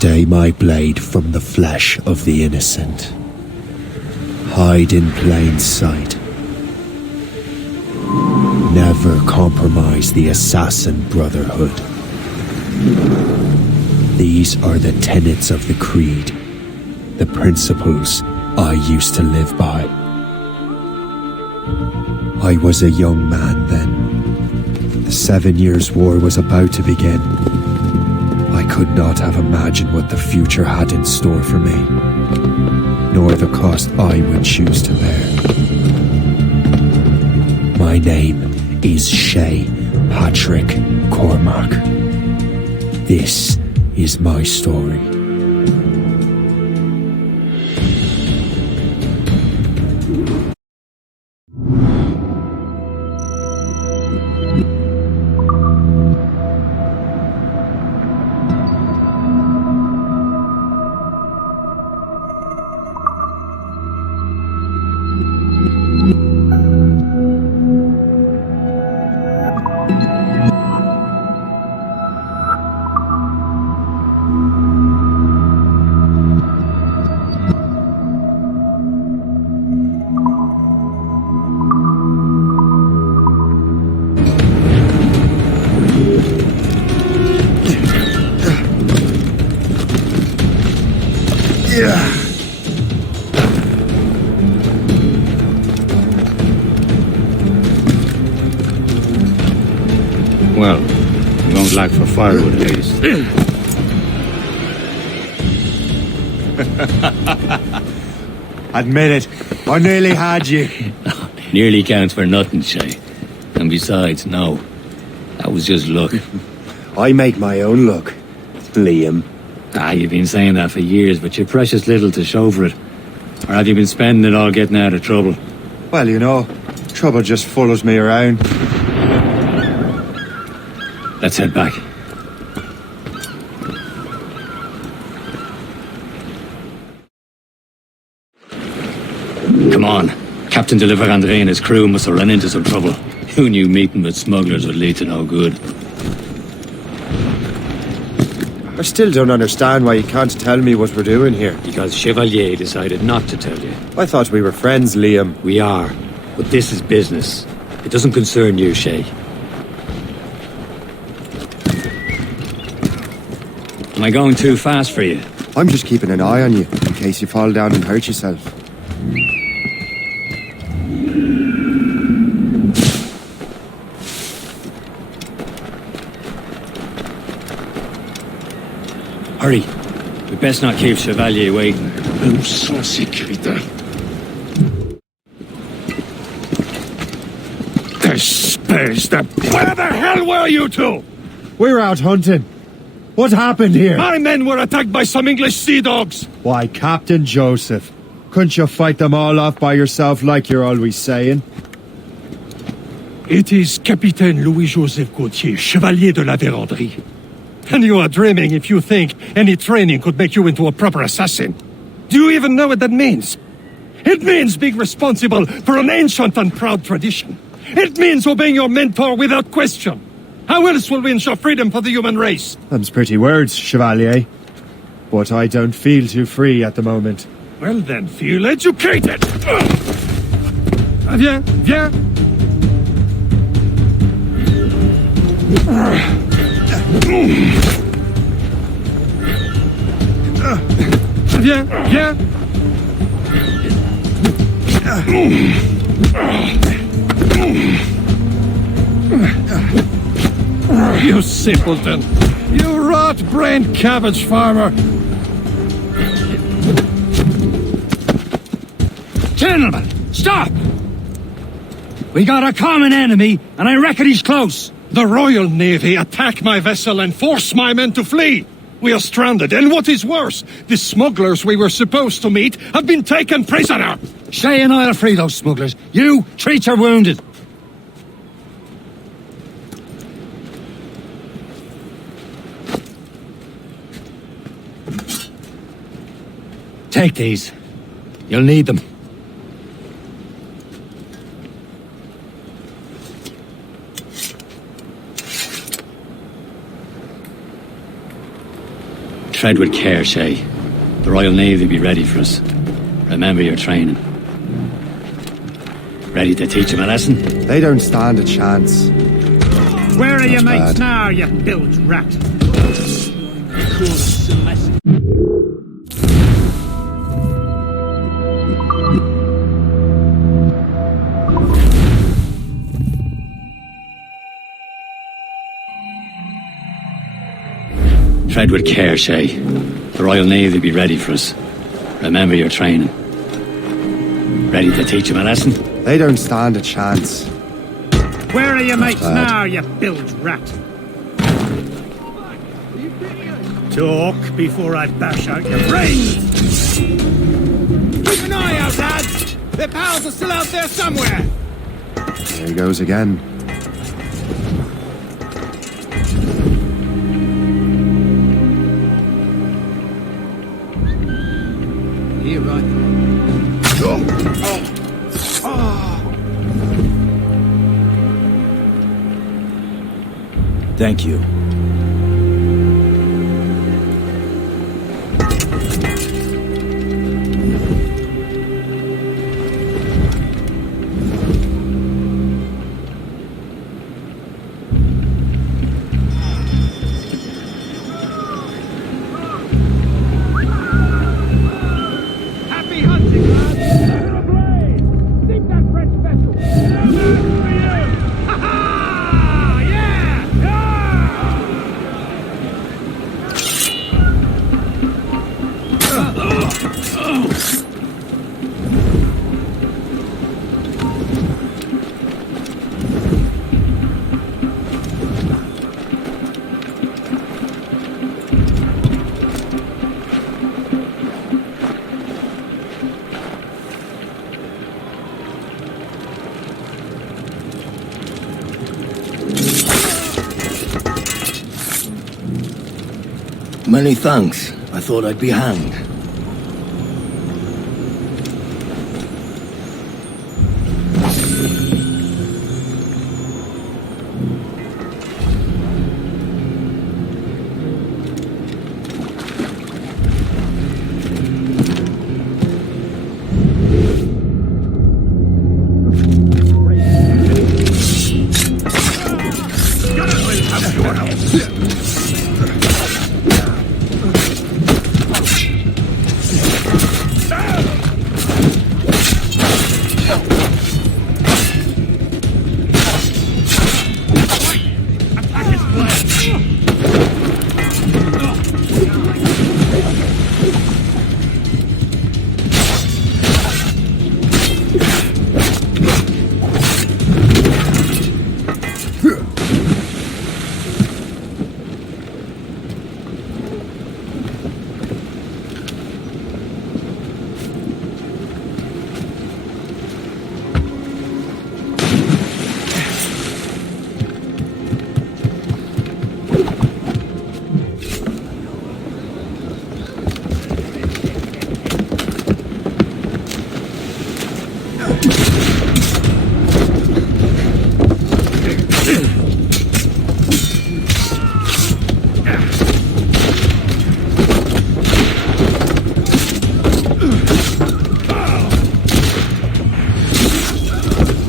Stay my blade from the flesh of the innocent. Hide in plain sight. Never compromise the Assassin Brotherhood. These are the tenets of the Creed, the principles I used to live by. I was a young man then. The 7 Years' War was about to begin. I could not have imagined what the future had in store for me, nor the cost I would choose to bear. My name is Shay Patrick Cormac. This is my story. Well, I'm going black for firewood at least. Admit it, I nearly had you. Nearly counts for nothing, Shay. And besides, no. That was just luck. I make my own luck, Liam. You've been saying that for years, but you're precious little to show for it. Or have you been spending it all getting out of trouble? Well, you know, trouble just follows me around. Let's head back. Come on. Captain de Liverandre and his crew must have run into some trouble. Who knew meeting with smugglers would lead to no good? I still don't understand why you can't tell me what we're doing here. Because Chevalier decided not to tell you. I thought we were friends, Liam. We are. But this is business. It doesn't concern you, Shay. Am I going too fast for you? I'm just keeping an eye on you, in case you fall down and hurt yourself. Hurry. We best not keep Chevalier waiting. Nous sommes en sécurité. Where the hell were you two? We're out hunting. What happened here? My men were attacked by some English sea dogs. Why, Captain Joseph, couldn't you fight them all off by yourself like you're always saying? It is Capitaine Louis-Joseph Gauthier, Chevalier de la Vérendrye. And you are dreaming if you think any training could make you into a proper assassin. Do you even know what that means? It means being responsible for an ancient and proud tradition. It means obeying your mentor without question. How else will we ensure freedom for the human race? Them's pretty words, Chevalier. But I don't feel too free at the moment. Well then, feel educated! Viens, viens! Viens, viens! You simpleton! You rot-brained cabbage farmer! Gentlemen, stop! We got a common enemy, and I reckon he's close. The Royal Navy attack my vessel and force my men to flee! We are stranded, and what is worse, the smugglers we were supposed to meet have been taken prisoner! Shay and I'll free those smugglers. You, treat your wounded. Take these. You'll need them. Tread with care, Shay. The Royal Navy will be ready for us. Remember your training. Ready to teach them a lesson? They don't stand a chance. Where are your Not mates bad. now, you bilge rat? Tread with care, Shay. The Royal Navy will be ready for us. Remember your training. Ready to teach them a lesson? They don't stand a chance. Where are your mates bad. now, you bilge rat? Talk before I bash out your brains! Keep an eye out, lads! Their pals are still out there somewhere! There he goes again. Here, right. Thank you. Happy hunting, lads! Sink that French vessel! Ha ha! Yeah! Many thanks. I thought I'd be hanged.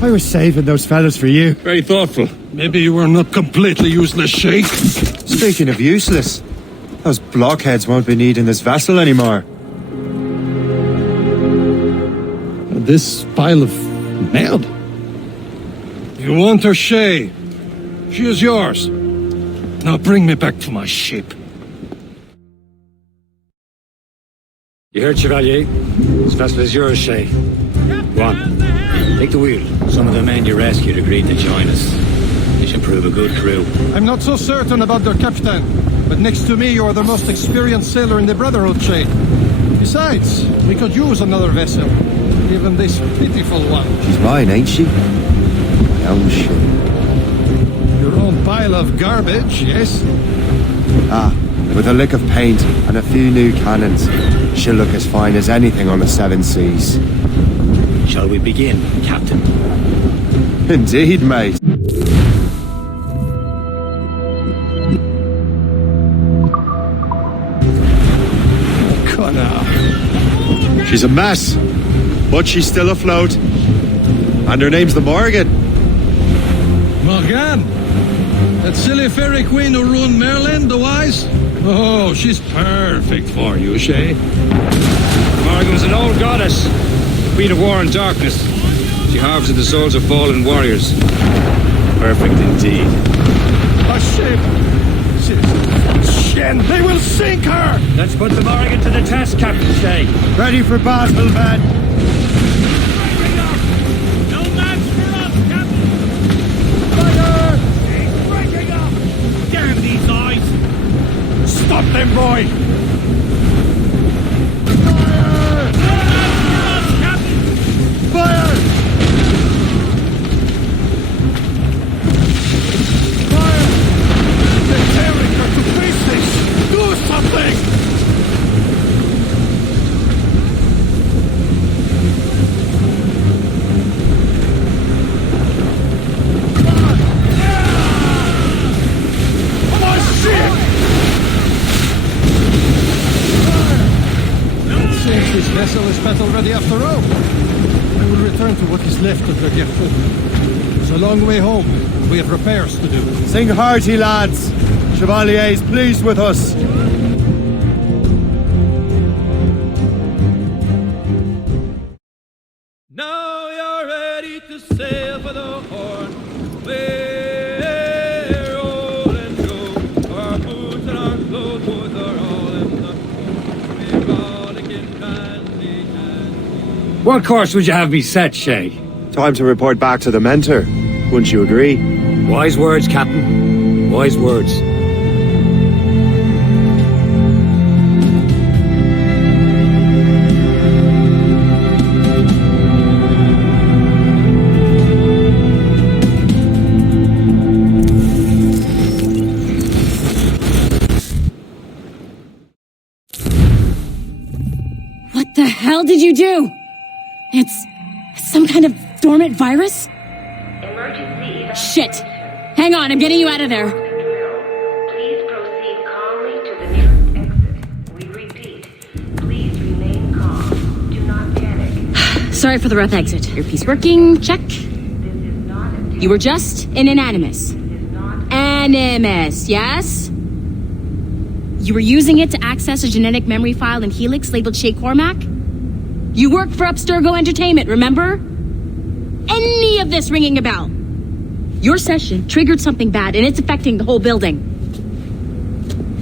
I was saving those fellas for you. Very thoughtful. Maybe you were not completely useless, Sheikh. Speaking of useless, those blockheads won't be needing this vessel anymore. This pile of merde. You want her, Shay? She is yours. Now bring me back to my ship. You heard, Chevalier? This vessel is yours, Shay. Go on. Take the wheel. Some of the men you rescued agreed to join us. They should prove a good crew. I'm not so certain about their captain, but next to me you are the most experienced sailor in the Brotherhood, Shay. Besides, we could use another vessel, even this pitiful one. She's mine, ain't she? My own ship. Your own pile of garbage, yes? Ah, with a lick of paint and a few new cannons, she'll look as fine as anything on the seven seas. Shall we begin, Captain? Indeed, mate. She's a mess, but she's still afloat. And her name's the Morgan. Morgan? That silly fairy queen who ruined Merlin, the wise? Oh, she's perfect for you, Shay. Morgan was an old goddess, the queen of war and darkness. She harvested the souls of fallen warriors. Perfect indeed. A ship! Shen, they will sink her! Let's put the Morgan to the test, Captain Shay. Ready for battle, man. No match for us, Captain! Fire! He's breaking up! Damn these eyes! Stop them, boy! Fire! Fire! They're tearing her to pieces! Do something! Oh, shit! It seems this vessel is battle ready after all. I will return to what is left of the Gerfaut. It's a long way home. We have repairs to do. Sing hearty, lads. Chevalier is pleased with us. Now you're ready to sail for the Horn. We're old and Joe. Our boots and our clothes both are all in the we're rollicking handy handy. What course would you have me set, Shay? Time to report back to the mentor. Wouldn't you agree? Wise words, Captain. Wise words. What the hell did you do? It's some kind of dormant virus? Emergency. Shit! Hang on, I'm getting you out of there. Please proceed calmly to the nearest exit. We repeat, please remain calm. Do not panic. Sorry for the rough exit. Earpiece working, check. This is not a You were just an animus. This is not Animus, yes? You were using it to access a genetic memory file in Helix labeled Shay Cormac? You worked for Abstergo Entertainment, remember? Any of this ringing a bell? Your session triggered something bad, and it's affecting the whole building.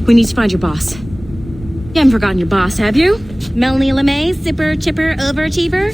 We need to find your boss. You haven't forgotten your boss, have you? Melanie LeMay, zipper, chipper, overachiever?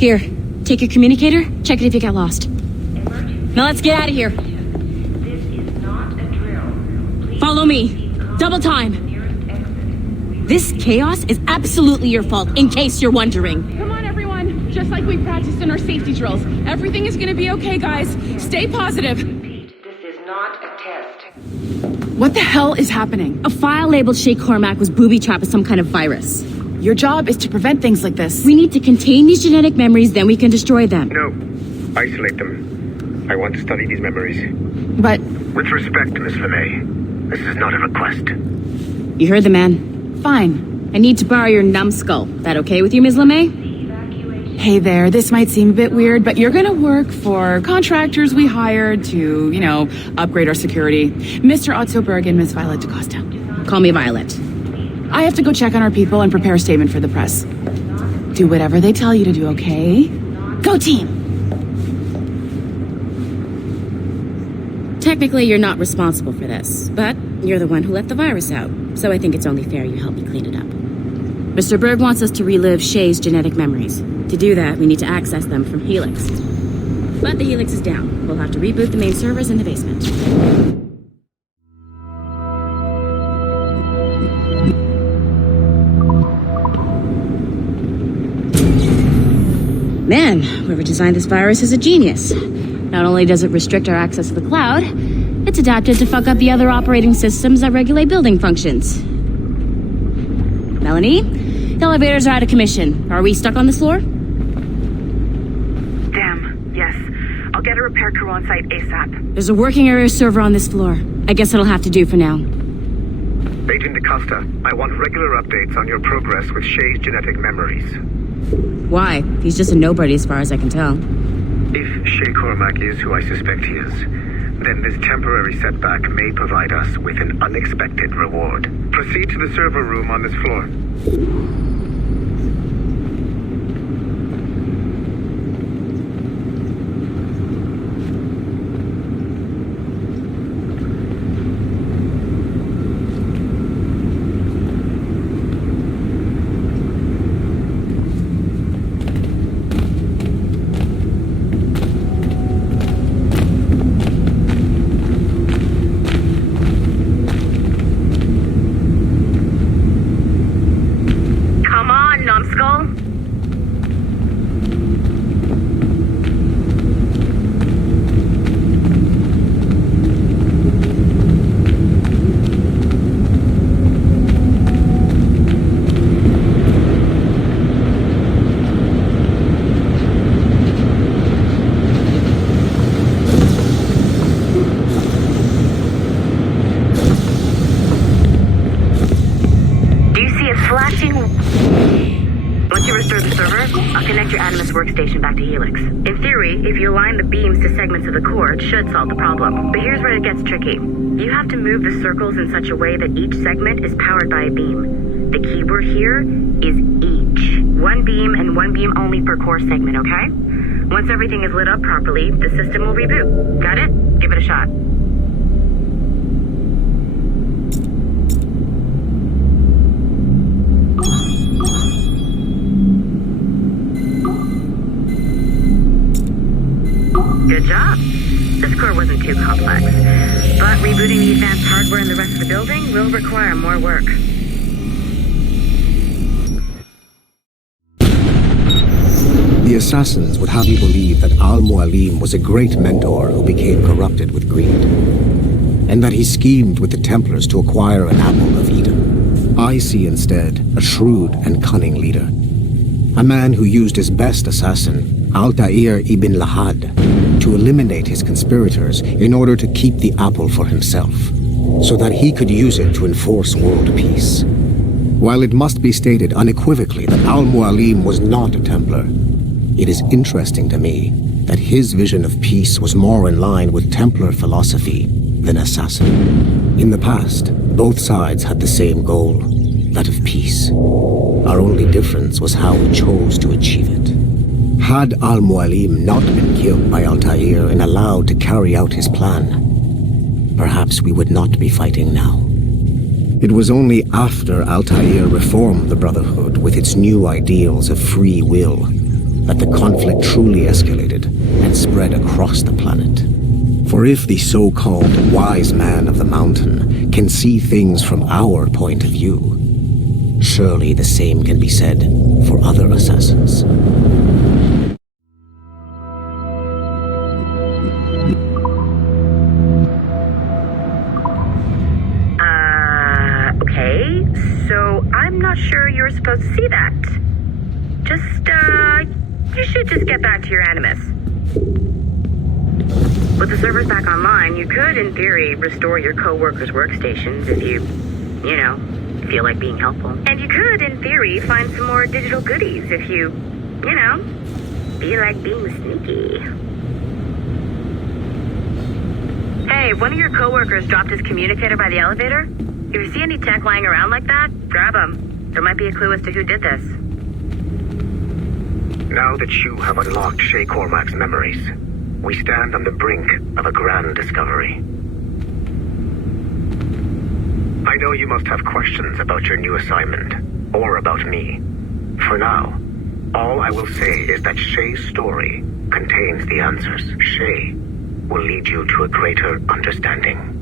Here, take your communicator, check it if you got lost. emergency. Now let's get out of here. This is not a drill. Please Follow me. proceed calmly Double to time. the nearest exit. This chaos is absolutely your fault, in case you're wondering. Come on, everyone. Just like we practiced in our safety drills. Everything is gonna be okay, guys. Stay positive. Repeat, this is not a test. What the hell is happening? A file labeled Shay Cormac was booby-trapped with some kind of virus. Your job is to prevent things like this. We need to contain these genetic memories, then we can destroy them. No. Isolate them. I want to study these memories. But With respect, Miss LeMay, this is not a request. You heard the man. fine. I need to borrow your numbskull. That okay with you, Ms. LeMay? Hey there, this might seem a bit weird, but you're gonna work for contractors we hired to, upgrade our security. Mr. Otto Berg and Miss Violet DaCosta. Call me Violet. I have to go check on our people and prepare a statement for the press. Do whatever they tell you to do, okay? Go team! Technically, you're not responsible for this, but you're the one who let the virus out, so I think it's only fair you help me clean it up. Mr. Berg wants us to relive Shay's genetic memories. To do that, we need to access them from Helix. But the Helix is down. We'll have to reboot the main servers in the basement. Man, whoever designed this virus is a genius. Not only does it restrict our access to the cloud, it's adapted to fuck up the other operating systems that regulate building functions. Melanie, the elevators are out of commission. Are we stuck on this floor? Damn, yes. I'll get a repair crew on site ASAP. There's a working area server on this floor. I guess it'll have to do for now. Agent DaCosta, I want regular updates on your progress with Shay's genetic memories. Why? He's just a nobody as far as I can tell. If Shay Cormac is who I suspect he is, then this temporary setback may provide us with an unexpected reward. Proceed to the server room on this floor. Workstation back to Helix. In theory, if you align the beams to segments of the core, it should solve the problem. But here's where it gets tricky. You have to move the circles in such a way that each segment is powered by a beam. The keyword here is each. One beam and one beam only per core segment, okay? Once everything is lit up properly, the system will reboot. Got it? Give it a shot. Good job. This core wasn't too complex, but rebooting the advanced hardware in the rest of the building will require more work. The assassins would have you believe that Al-Mualim was a great mentor who became corrupted with greed, and that he schemed with the Templars to acquire an apple of Eden. I see instead a shrewd and cunning leader, a man who used his best assassin, Altair ibn Lahad, to eliminate his conspirators in order to keep the apple for himself, so that he could use it to enforce world peace. While it must be stated unequivocally that Al-Mualim was not a Templar, it is interesting to me that his vision of peace was more in line with Templar philosophy than assassin. In the past, both sides had the same goal, that of peace. Our only difference was how we chose to achieve it. Had Al-Mualim not been killed by Altair and allowed to carry out his plan, perhaps we would not be fighting now. It was only after Altair reformed the Brotherhood with its new ideals of free will that the conflict truly escalated and spread across the planet. For if the so-called wise man of the mountain can see things from our point of view, surely the same can be said for other assassins. Okay, so I'm not sure you were supposed to see that. You should just get back to your Animus. With the servers back online, you could, in theory, restore your co-workers' workstations if you feel like being helpful. And you could, in theory, find some more digital goodies if you feel like being sneaky. Hey, one of your co-workers dropped his communicator by the elevator. If you see any tech lying around like that, grab them. There might be a clue as to who did this. Now that you have unlocked Shay Cormac's memories, we stand on the brink of a grand discovery. I know you must have questions about your new assignment, or about me. For now, all I will say is that Shay's story contains the answers. Shay will lead you to a greater understanding.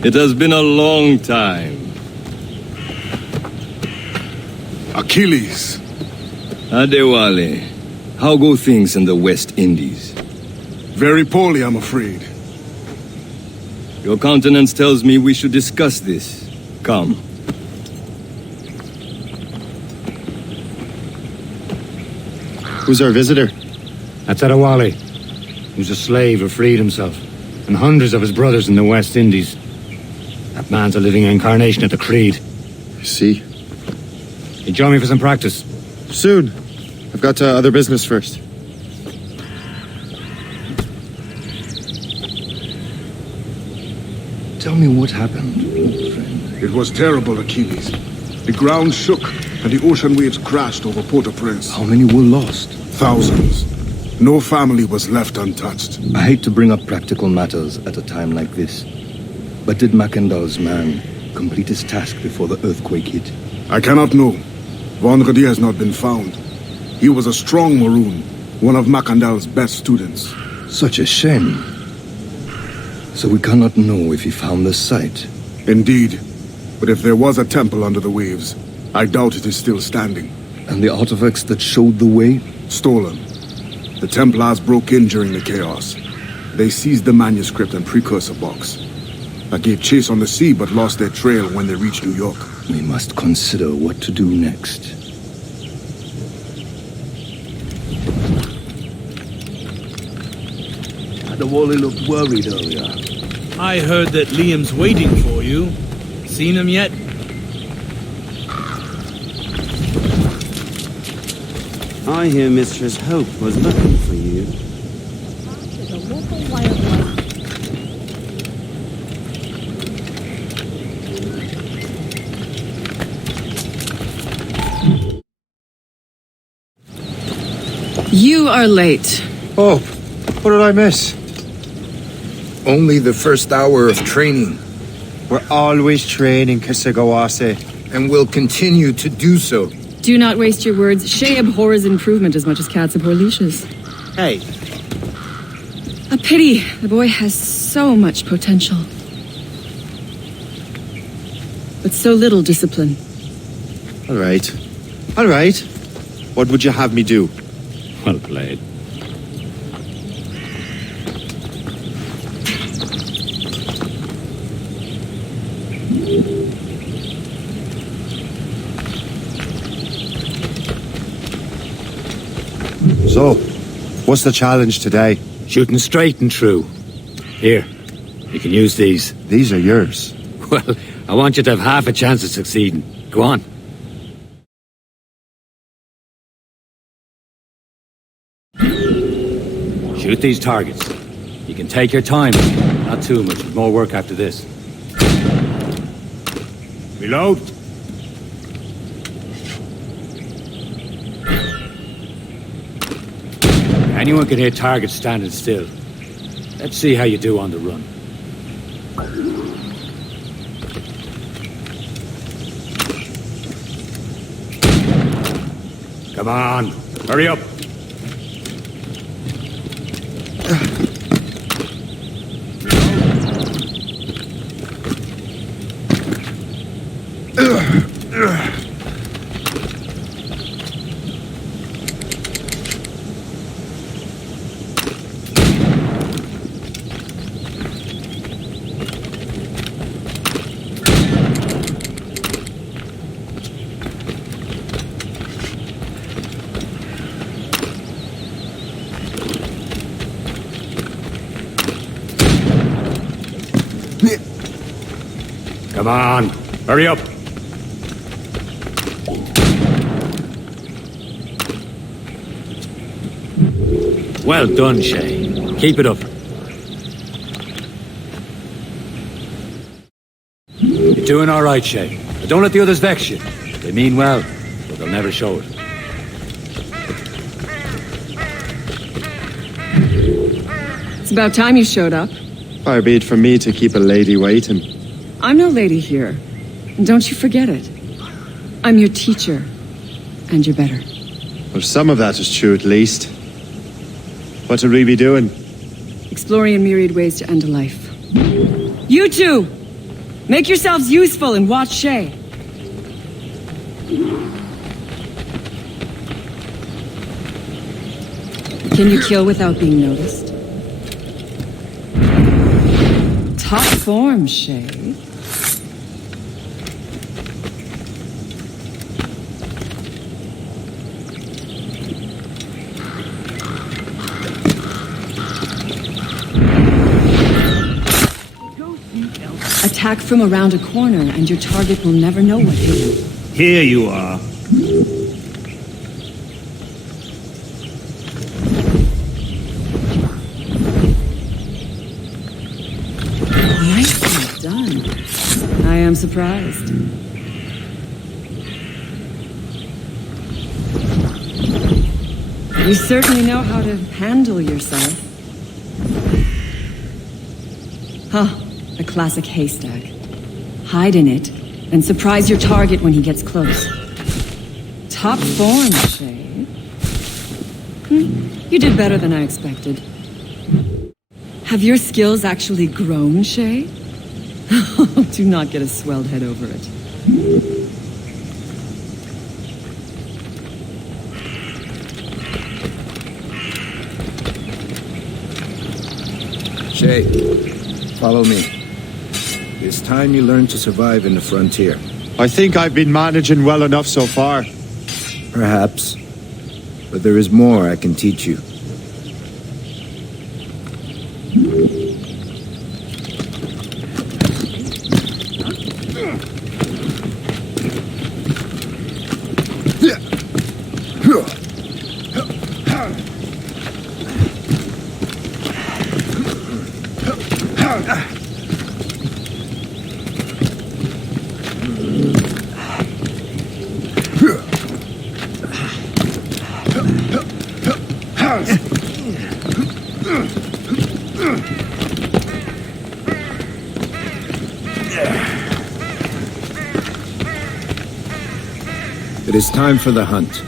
It has been a long time. Achilles. Adewale, how go things in the West Indies? Very poorly, I'm afraid. Your countenance tells me we should discuss this. Come. Who's our visitor? That's Adewale. He was a slave who freed himself, and hundreds of his brothers in the West Indies. That man's a living incarnation of the Creed. I see. He join me for some practice. Soon. I've got other business first. Tell me what happened, old friend. It was terrible, Achilles. The ground shook, and the ocean waves crashed over Port-au-Prince. How many were lost? Thousands. No family was left untouched. I hate to bring up practical matters at a time like this. But did Macandal's man complete his task before the earthquake hit? I cannot know. Vendredi has not been found. He was a strong Maroon, one of Macandal's best students. Such a shame. So we cannot know if he found the site. Indeed. But if there was a temple under the waves, I doubt it is still standing. And the artifacts that showed the way? Stolen. The Templars broke in during the chaos. They seized the manuscript and precursor box. I gave chase on the sea but lost their trail when they reached New York. We must consider what to do next. Adewale looked worried earlier. I heard that Liam's waiting for you. Seen him yet? I hear Mistress Hope was looking for you. You are late. Oh, what did I miss? Only the first hour of training. We're always training, Kisagawase. And will continue to do so. Do not waste your words. Shay abhors improvement as much as cats abhor leashes. Hey. A pity. The boy has so much potential. But so little discipline. All right. All right. What would you have me do? Well played. So, what's the challenge today? Shooting straight and true. Here, you can use these. These are yours. Well, I want you to have half a chance of succeeding. Go on. Shoot these targets. You can take your time. Not too much, but more work after this. Reload. Anyone can hit targets standing still. Let's see how you do on the run. Come on, hurry up. Come on, hurry up. Well done, Shay. Keep it up. You're doing all right, Shay. But don't let the others vex you. They mean well, but they'll never show it. It's about time you showed up. Far be it from me to keep a lady waiting. I'm no lady here. And don't you forget it. I'm your teacher. And you're better. Well, some of that is true at least. What should we be doing? exploring a myriad ways to end a life. You two! Make yourselves useful and watch Shay. Can you kill without being noticed? Top form, Shay. Attack from around a corner, and your target will never know what hit you. Here you are. Nicely done. I am surprised. You certainly know how to handle yourself. Huh. A classic haystack. Hide in it, and surprise your target when he gets close. Top form, Shay. You did better than I expected. Have your skills actually grown, Shay? Do not get a swelled head over it. Shay, follow me. It's time you learn to survive in the frontier. I think I've been managing well enough so far. Perhaps. But there is more I can teach you. It is time for the hunt.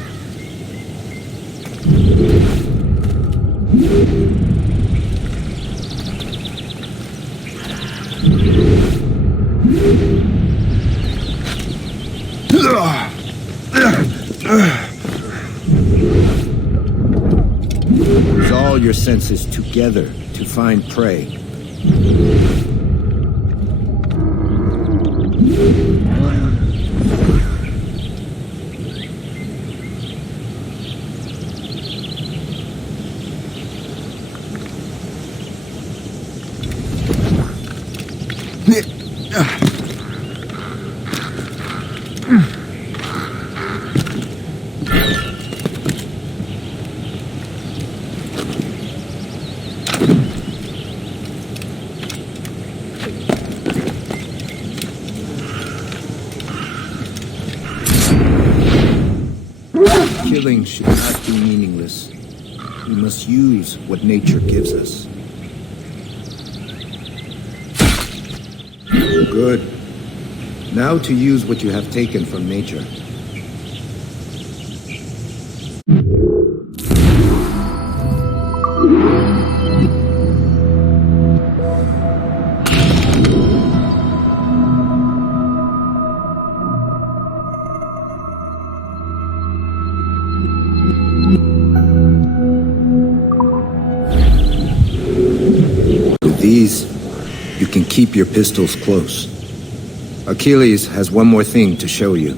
Use all your senses together to find prey. Killing should not be meaningless. We must use what nature gives us. Good. Now to use what you have taken from nature. These, you can keep your pistols close. Achilles has one more thing to show you.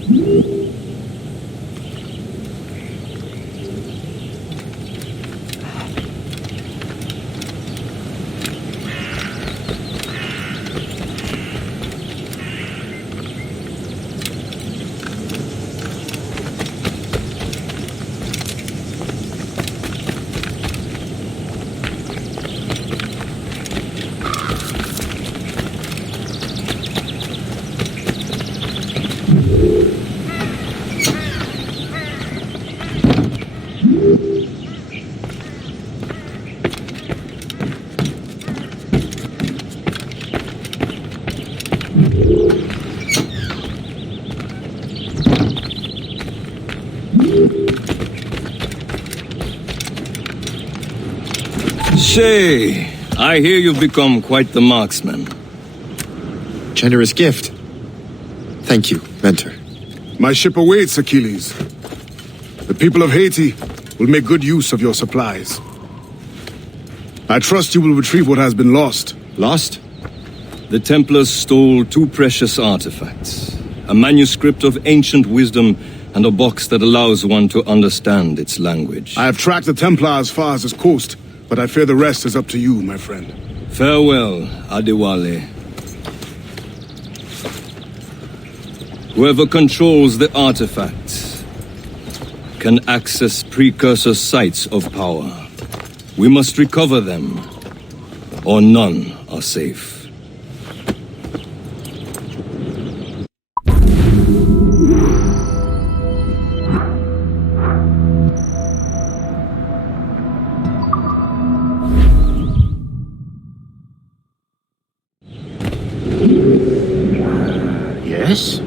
Shay, I hear you've become quite the marksman. Generous gift. Thank you, Mentor. My ship awaits, Achilles. The people of Haiti will make good use of your supplies. I trust you will retrieve what has been lost. Lost? The Templars stole 2 precious artifacts. A manuscript of ancient wisdom and a box that allows one to understand its language. I have tracked the Templar as far as this coast, but I fear the rest is up to you, my friend. Farewell, Adewale. Whoever controls the artifacts can access precursor sites of power. We must recover them, or none are safe. Yes?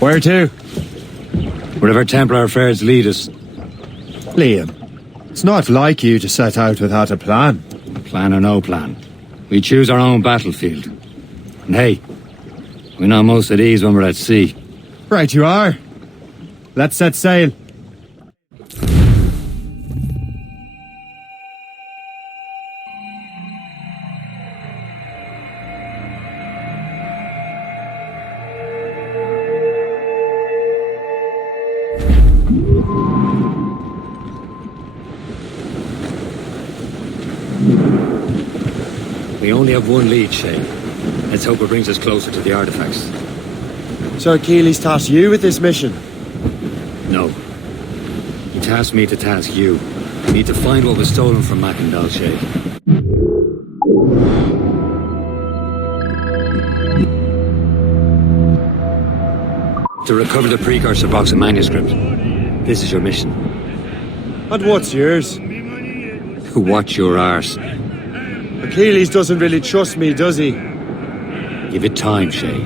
Where to? Wherever Templar affairs lead us. Liam, it's not like you to set out without a plan. Plan or no plan. We choose our own battlefield. And hey, we're not most at ease when we're at sea. Right you are. Let's set sail. We only have one lead, Shay. Let's hope it brings us closer to the artifacts. So Achilles tasked you with this mission? No. He tasked me to task you. We need to find what was stolen from Mackandal, Shay. To recover the precursor box and manuscript. This is your mission. And what's yours? Watch your arse. Achilles doesn't really trust me, does he? Give it time, Shay.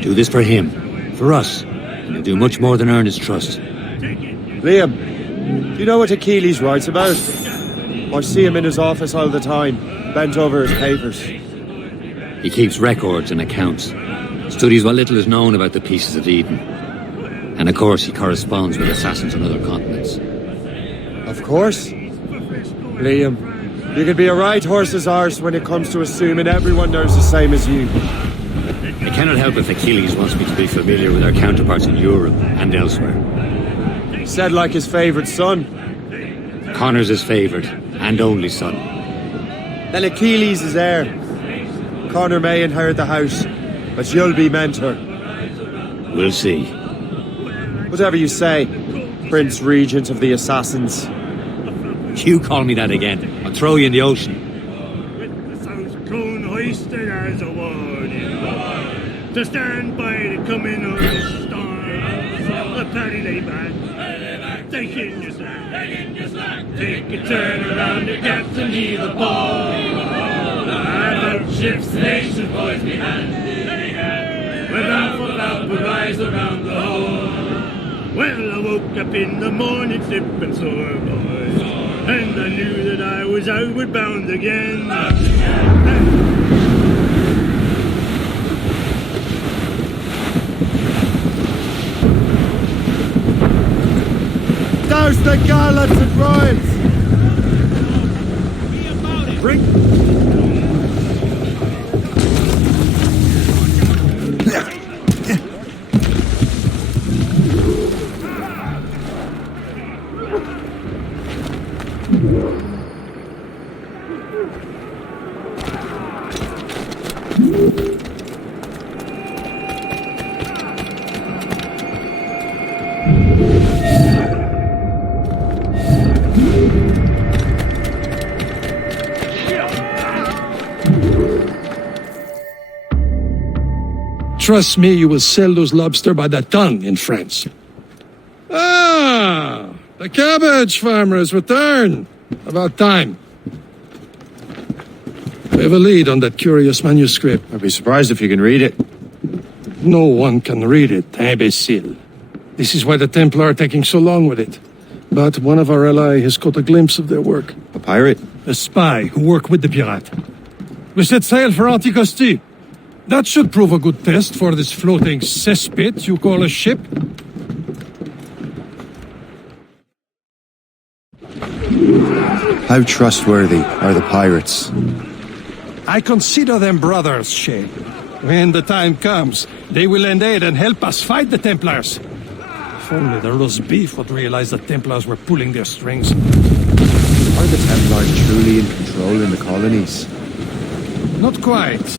Do this for him, for us, and you'll do much more than earn his trust. Liam, do you know what Achilles writes about? I see him in his office all the time, bent over his papers. He keeps records and accounts, studies what little is known about the Pieces of Eden. And of course, he corresponds with assassins on other continents. Of course. Liam, you could be a right horse's arse when it comes to assuming everyone knows the same as you. I cannot help if Achilles wants me to be familiar with our counterparts in Europe and elsewhere. Said like his favourite son. Connor's his favourite and only son. Then Achilles is heir. Connor may inherit the house, but you'll be mentor. We'll see. Whatever you say, Prince Regent of the Assassins. You call me that again, I'll throw you in the ocean. With the South Cone hoisted as a warning, to stand by the coming of the storm. A paddy lay back, take in your slack, take a turn around the captain, heave the ball. About ships, nations, boys behind. Without for out, we rise around the hole. Well, I woke up in the morning sipping sore, boys, and I knew that I was outward bound again. Douse the gallants and royals! Trust me, you will sell those lobster by the ton in France. Ah, the cabbage farmers return. About time. We have a lead on that curious manuscript. I'd be surprised if you can read it. No one can read it, imbecile. This is why the Templar are taking so long with it. But one of our allies has caught a glimpse of their work. A pirate? A spy who worked with the pirate. We set sail for Anticosti. That should prove a good test for this floating cesspit you call a ship. How trustworthy are the pirates? I consider them brothers, Shay. When the time comes, they will lend aid and help us fight the Templars. If only the roast beef would realize the Templars were pulling their strings. Are the Templars truly in control in the colonies? Not quite.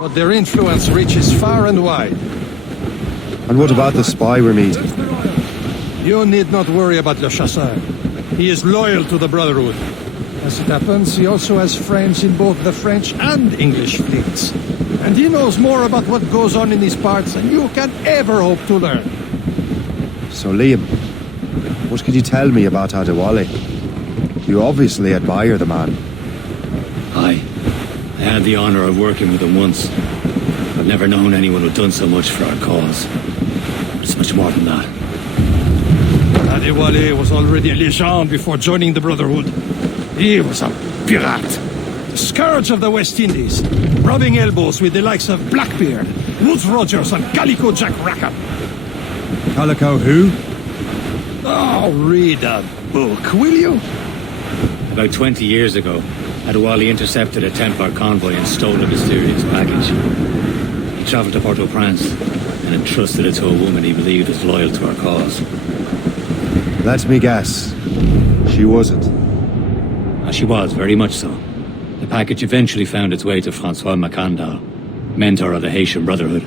But their influence reaches far and wide. And what about the spy we're meeting? You need not worry about Le Chasseur. He is loyal to the Brotherhood. As it happens, he also has friends in both the French and English fleets. And he knows more about what goes on in these parts than you can ever hope to learn. So, Liam, what can you tell me about Adewale? You obviously admire the man. I had the honor of working with him once. I've never known anyone who'd done so much for our cause. It's much more than that. Adewale was already a legend before joining the Brotherhood. He was a pirate. The scourge of the West Indies, rubbing elbows with the likes of Blackbeard, Woodes Rogers, and Calico Jack Rackham. Calico who? Oh, read a book, will you? About 20 years ago, Adewale intercepted a Templar convoy and stole a mysterious package. He traveled to Port-au-Prince and entrusted it to a woman he believed was loyal to our cause. Let me guess. She wasn't. She was, very much so. The package eventually found its way to Francois Macandal, mentor of the Haitian Brotherhood.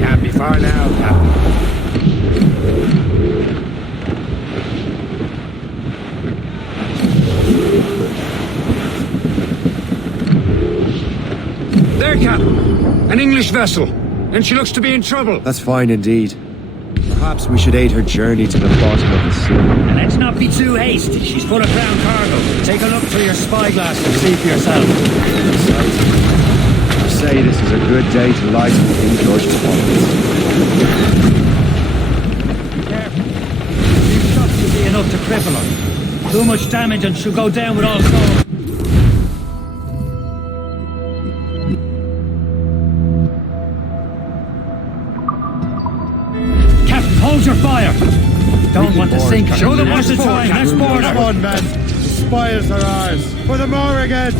Can't be far now, Captain. There, Captain. An English vessel. And she looks to be in trouble. That's fine indeed. Perhaps we should aid her journey to the bottom of the sea. And let's not be too hasty. She's full of crown cargo. Take a look through your spyglass and see for yourself. I say this is a good day to lighten King George's pockets. Careful. These shots will be enough to cripple her. Too much damage and she'll go down with all souls. Hold your fire! Don't want to sink her. Show them Now's what's the time. Let's board her. Come on, men. The spoils are ours. For the Morrigan!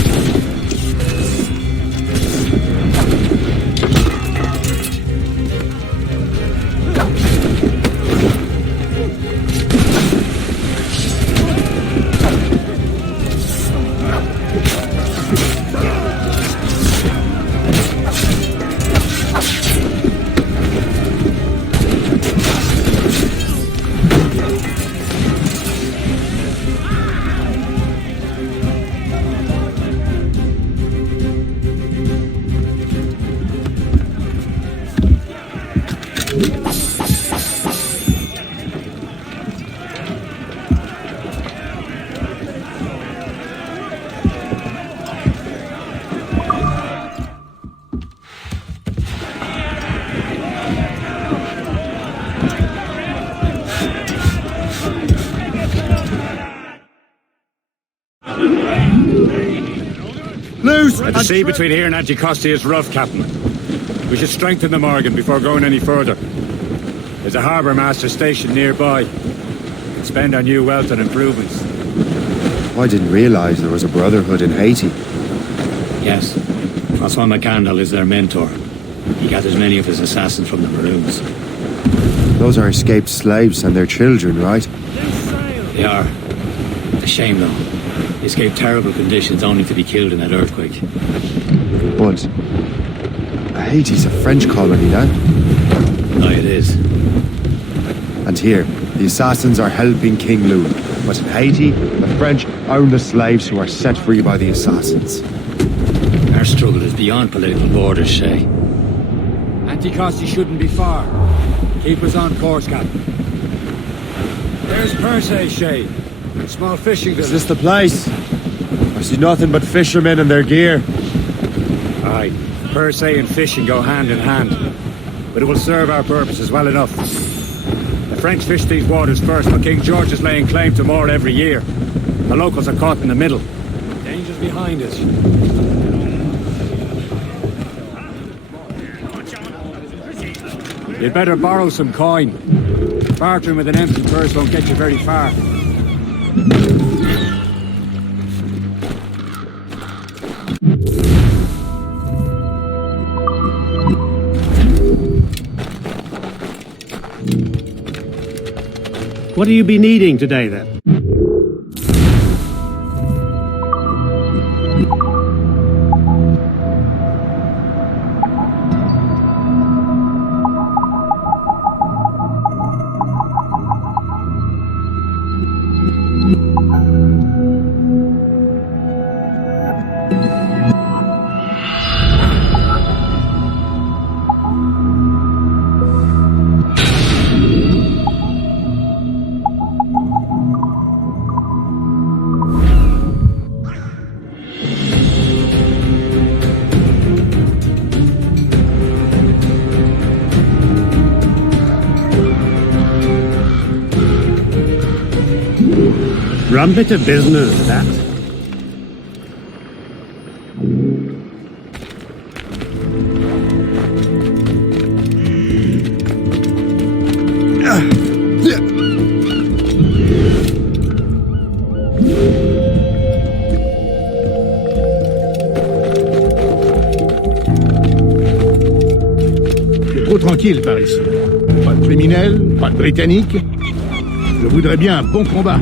The sea between here and Anticosti is rough, Captain. We should strengthen the Morgan before going any further. There's a harbour master station nearby. We can spend our new wealth on improvements. I didn't realize there was a brotherhood in Haiti. Yes. Francois McCandle is their mentor. He gathers many of his assassins from the Maroons. Those are escaped slaves and their children, right? They are. A shame, though. They escaped terrible conditions only to be killed in that earthquake. But Haiti's a French colony now. Aye, it is. And here, the assassins are helping King Louis. But in Haiti, the French own the slaves who are set free by the assassins. Our struggle is beyond political borders, Shay. Anticosti shouldn't be far. Keep us on course, Captain. There's Perse, Shay. Small fishing village. Is this the place? I see nothing but fishermen and their gear. Aye. Perse and fishing go hand in hand. But it will serve our purposes well enough. The French fish these waters first, but King George is laying claim to more every year. The locals are caught in the middle. Danger's behind us. You'd better borrow some coin. Bartering with an empty purse won't get you very far. What will you be needing today, then? Rum bit of business, that. C'est trop tranquille par ici. Pas de criminels, pas de Britanniques. Je voudrais bien un bon combat.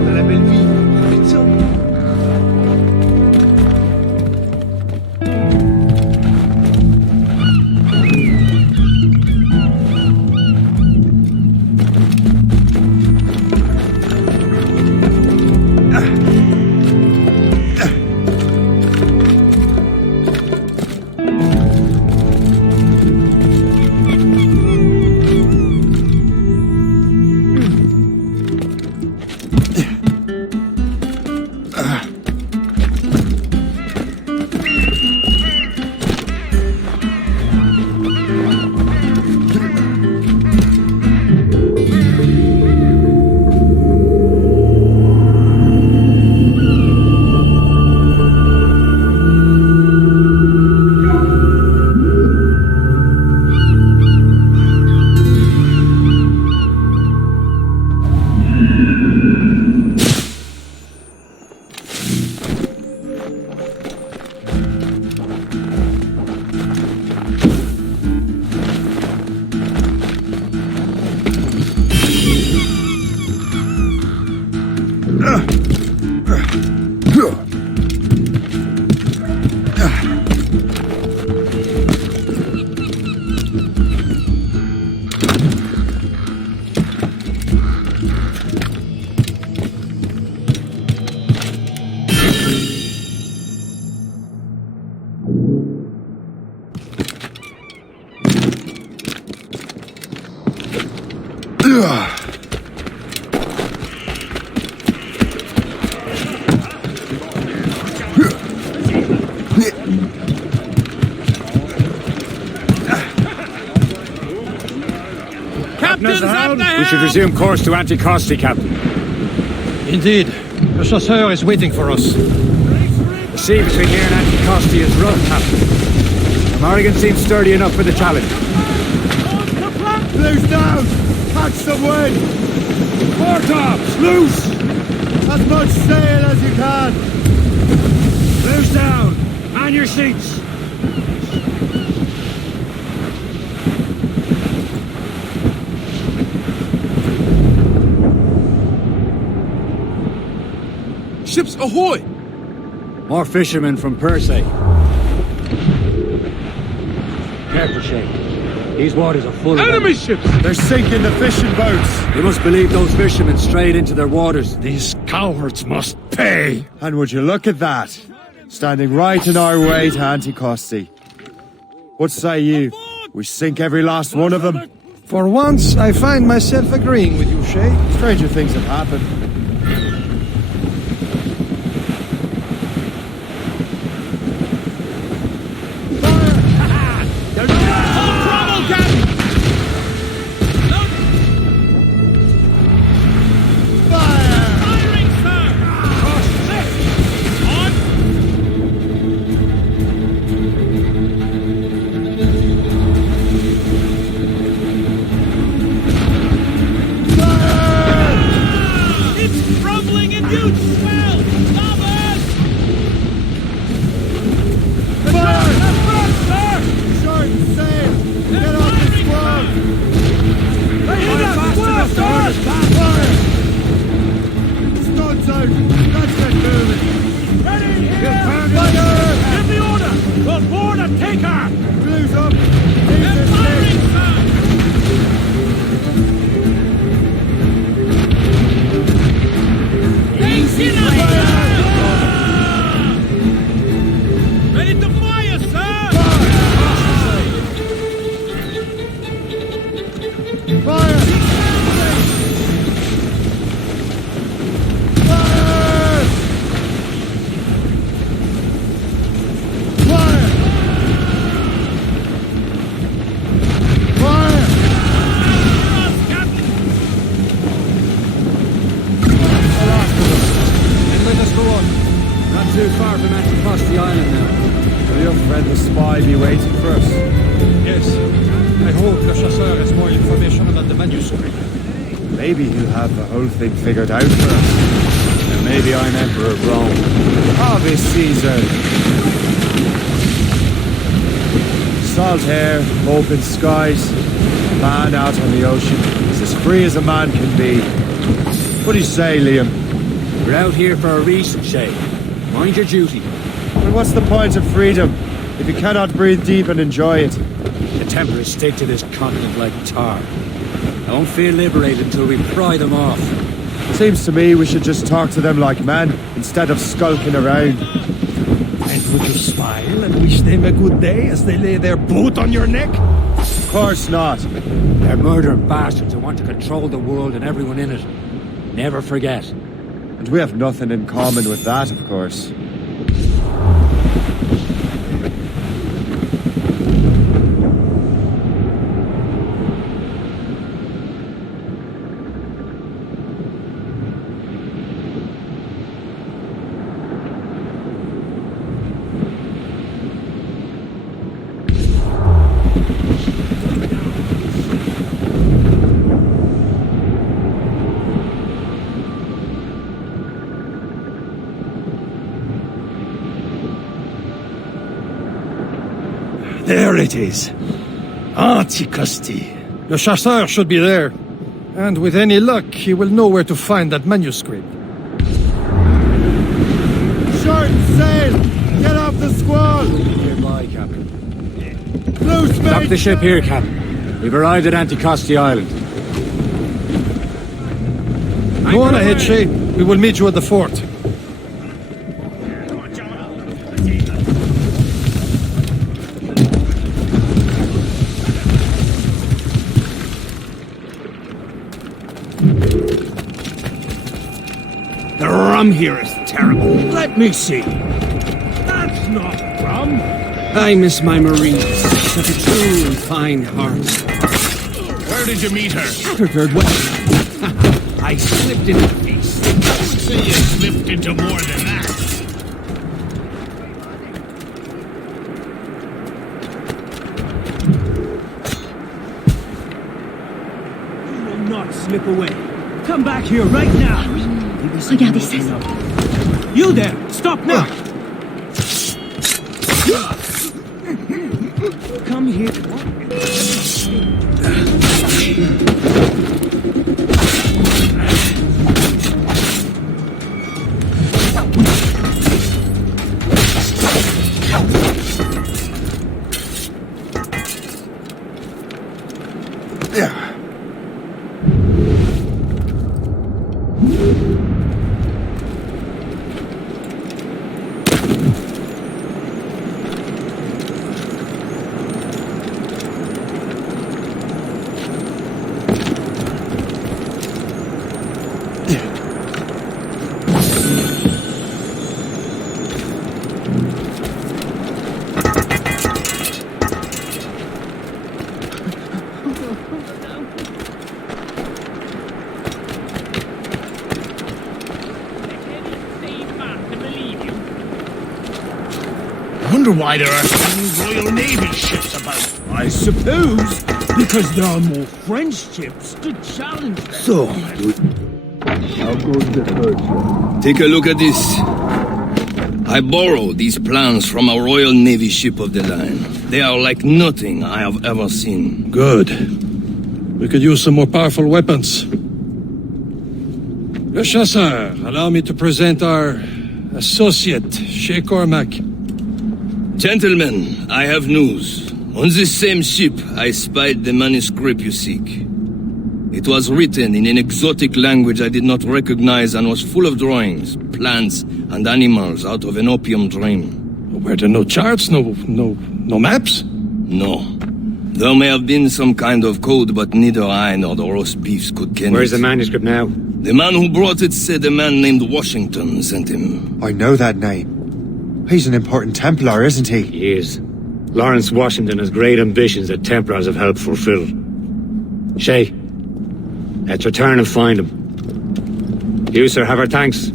On a la belle vie. Putain. Captain's at the We should resume course to Anticosti, Captain. Indeed. The chasseur is waiting for us. The sea between here and Anticosti is rough, Captain. The Morrigan seems sturdy enough for the challenge. Loose down! Catch some wind! Foretops, loose! As much sail as you can! Loose down! Man your seats! Ships ahoy! More fishermen from Persay. Careful, Shay. These waters are full of Enemy ships! They're sinking the fishing boats! You must believe those fishermen strayed into their waters. These cowards must pay! And would you look at that? Standing right in our way to Anticosti. What say you? We sink every last one of them? For once, I find myself agreeing with you, Shay. Stranger things have happened. Figured out for us. And maybe I'm Emperor of Rome. Obvious Caesar. Salt air, open skies, man out on the ocean. It's as free as a man can be. What do you say, Liam? We're out here for a reason, Shay. Mind your duty. Well, what's the point of freedom if you cannot breathe deep and enjoy it? The Templars stick to this continent like tar. I won't feel liberated until we pry them off. Seems to me we should just talk to them like men, instead of skulking around. And would you smile and wish them a good day as they lay their boot on your neck? Of course not. They're murdering bastards who want to control the world and everyone in it. Never forget. And we have nothing in common with that, of course. There it is. Anticosti. The chasseur should be there. And with any luck, he will know where to find that manuscript. Short sail! Get off the squall! Nearby, Captain. Loose, Stop mate! the ship here, Captain. We've arrived at Anticosti Island. Go on ahead, Shay. We will meet you at the fort. rum here is terrible. Let me see. That's not rum. I miss my Marines. Such a true and fine heart. Where did you meet her? Preferred way. I slipped in the face. Say you slipped into more than that. You will not slip away. Come back here right now. Regardez ça. You there! Stop now! Come here. I wonder why there are so many Royal Navy ships about. I suppose because there are more French ships to challenge them. So, How goes the first one? Take a look at this. I borrowed these plans from a Royal Navy ship of the line. They are like nothing I have ever seen. Good. We could use some more powerful weapons. Le Chasseur, allow me to present our associate, Shay Cormac. Gentlemen, I have news. On this same ship, I spied the manuscript you seek. It was written in an exotic language I did not recognize and was full of drawings, plants, and animals out of an opium dream. Were there no charts, no maps? No. There may have been some kind of code, but neither I nor the roast beefs could ken Where's it. the manuscript now? The man who brought it said a man named Washington sent him. I know that name. He's an important Templar, isn't he? He is. Lawrence Washington has great ambitions that Templars have helped fulfill. Shay, let's return and find him. You, sir, have our thanks.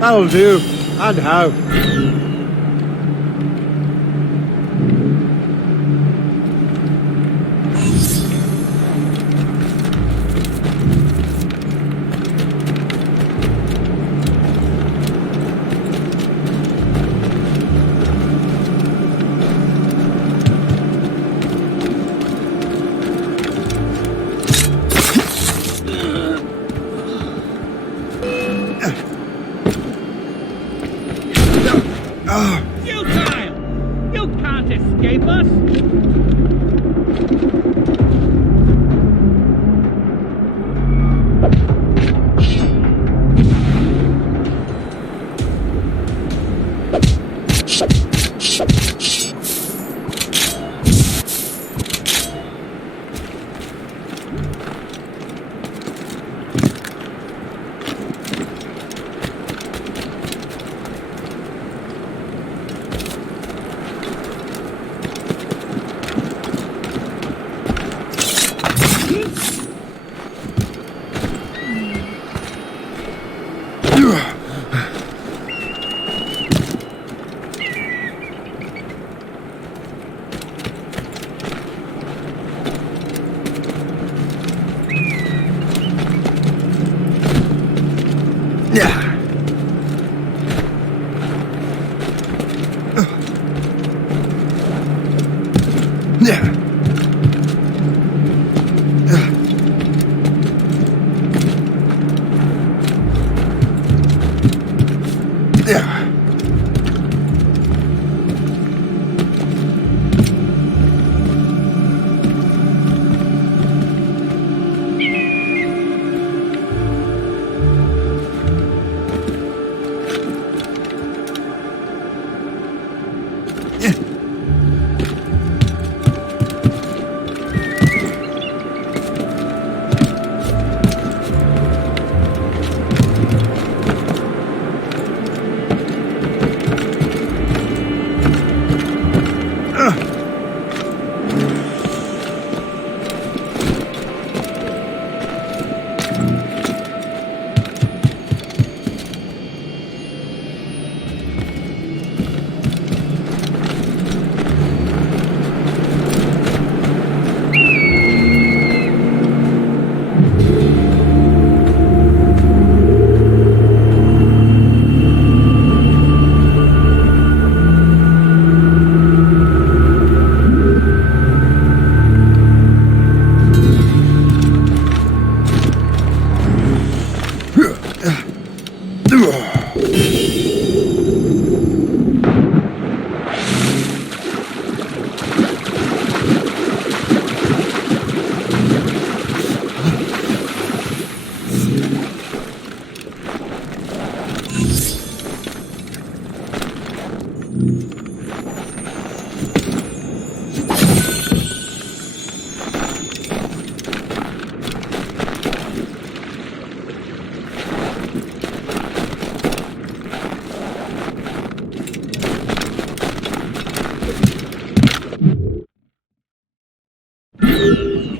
That'll do. And how? Futile! You can't escape us!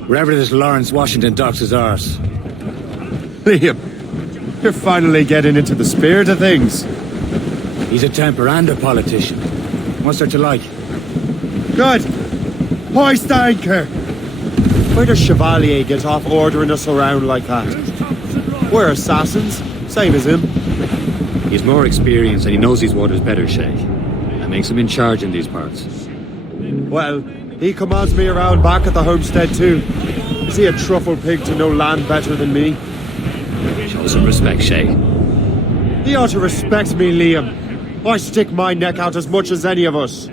Wherever this Lawrence Washington docks his arse. Liam, you're finally getting into the spirit of things. He's a temper and a politician. What's there to like? Good. Hoist anchor. Where does Chevalier get off ordering us around like that? We're assassins, same as him. He's more experienced and he knows these waters better, Shay. That makes him in charge in these parts. Well, he commands me around back at the homestead too. Is he a truffle pig to know land better than me? Show some respect, Shay. He ought to respect me, Liam. I stick my neck out as much as any of us.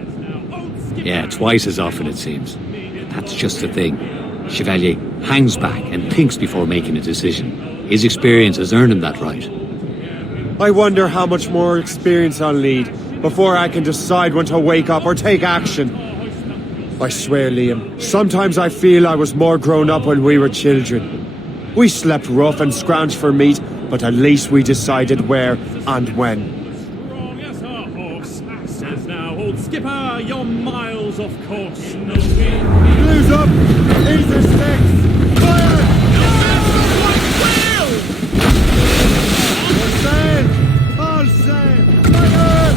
Yeah, twice as often it seems. That's just the thing. Chevalier hangs back and thinks before making a decision. His experience has earned him that right. I wonder how much more experience I'll need before I can decide when to wake up or take action. I swear, Liam, sometimes I feel I was more grown up when we were children. We slept rough and scrounged for meat, but at least we decided where and when. Says now, old skipper, you're miles off course. No Blues up! These are sticks! Fire! All sail! All sail! Fire!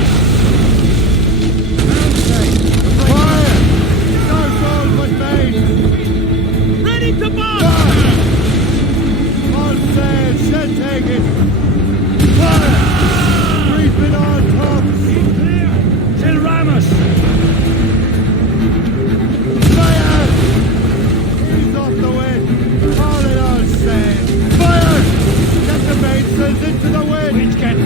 Fire! No gold was made! Ready to board! All sail! Shall take it! Fire! Creeping on tops! Till Ramos! Fire! Ease off the wind! All in all sail! Fire! Get the mainsails into the wind! Which get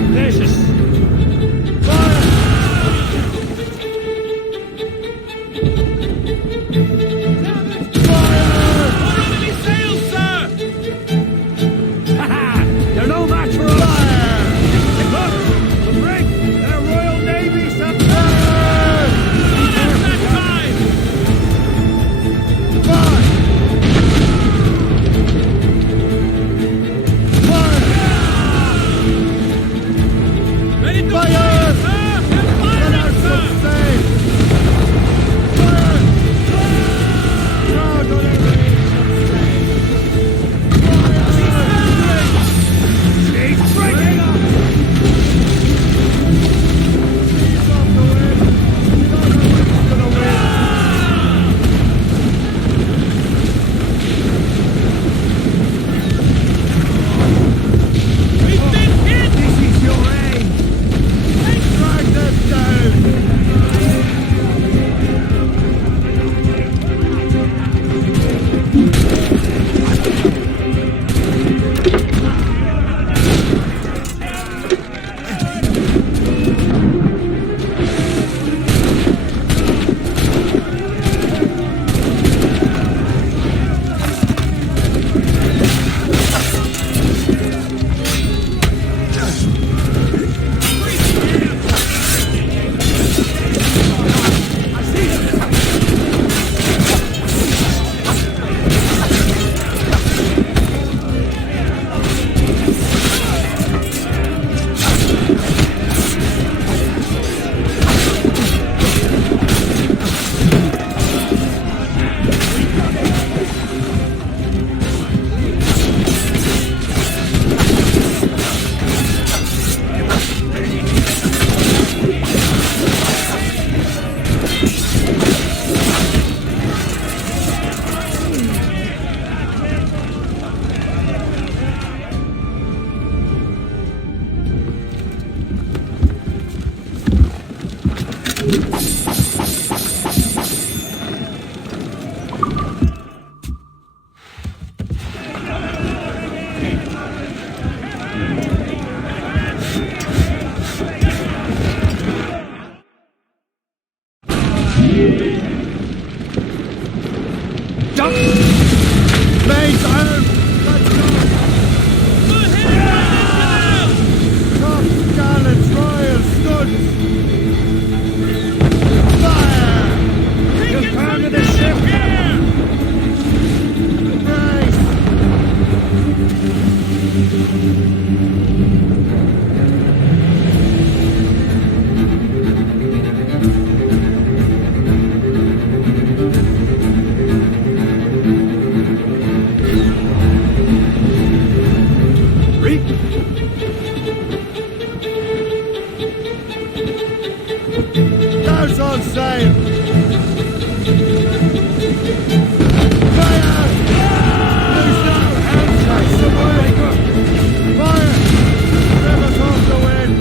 That's all sail! Fire! Loose now! Hands Fire! Trim us off the wind!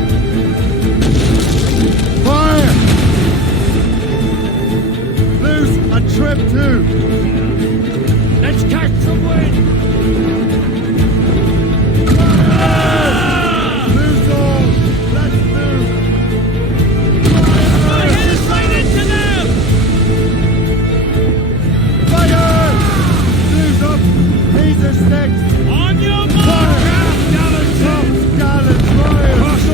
Fire! Loose and trim too! Let's catch some wind! Loose all! Let's move! Fire! Loose up! These are sticks! On your mark! Gallant tops! Gallant royals!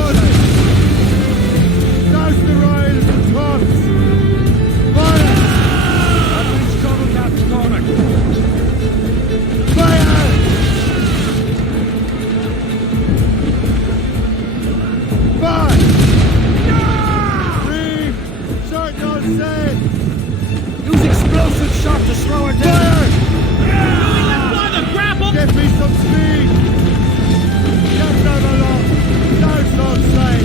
Douse the royals and tops! Fire! Something's trouble down the corner. Fire! Fire! Reeve! Short no sail! Use explosive shot to slow her down. Fire! Grapple! Give me some speed! Get them along! Douse no sail!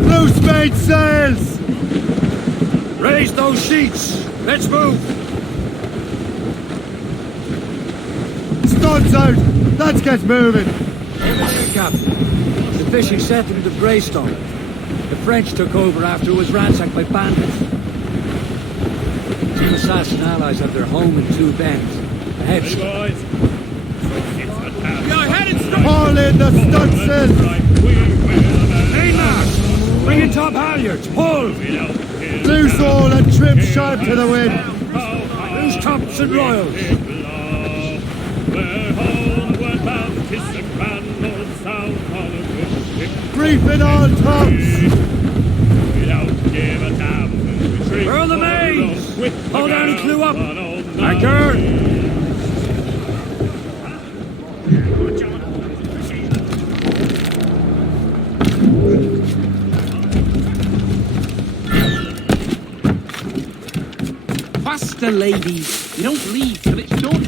Loose made sails! Raise those sheets! Let's move! Studs out! Let's get moving! Captain, the fishing settlement of Greystone. The French took over after it was ransacked by bandits. Some assassin allies have their home in Two Bends. Ahead. Hey, boys. Haul in the stunsail! Mainmast! Bring in top halyards! Pull! Loose all and trim sharp to the wind! Loose tops and royals! Reef in all tops! Furl the mains! Hold down and clew up! Anchor! Faster, ladies. You don't leave till it's done.